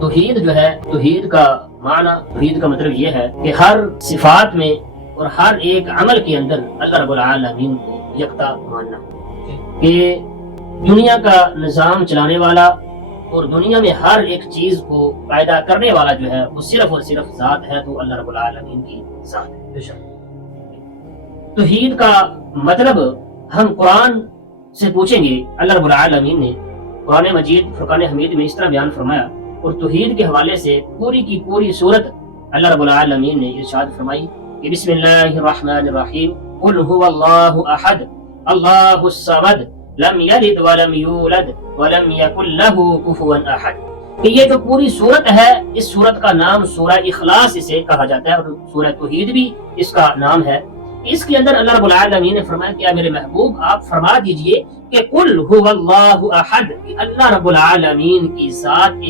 तौहीद जो है, तौहीद का माना, तौहीद का मतलब ये है कि हर सिफात में और हर एक अमल के अंदर अल्लाह रब्बुल आलमीन को यकता मानना, कि दुनिया का निज़ाम चलाने वाला और दुनिया में हर एक चीज को पैदा करने वाला जो है वो सिर्फ और सिर्फ जात है, तो अल्लाह रब्बुल आलमीन की जात है। बेशक तौहीद का मतलब हम कुरान से पूछेंगे। अल्लाह रब्बुल आलमीन ने कुरान मजीद फुरकान हमीद में इस तरह बयान फरमाया, और तौहीद के हवाले से पूरी की पूरी सूरत अल्लाह रब्बुल आलमीन ने इरशाद फरमाई कि बिस्मिल्लाहिर रहमानिर रहीम, कुल हुवल्लाहु अहद अल्लाहुस समद लम यलिद वलम यूलद वलम यकुल लहू कुफुवन अहद। कि ये जो पूरी सूरत है, इस सूरत का नाम सूरह इखलास इसे कहा जाता है, और सूरह तौहीद भी इसका नाम है। इसके अंदर अल्लाह रब्बुल आलमीन ने फरमाया कि मेरे महबूब आप फरमा दीजिए कि कुल हुवल्लाहु अहद, कि अल्लाह रब्बुल आलमीन की जात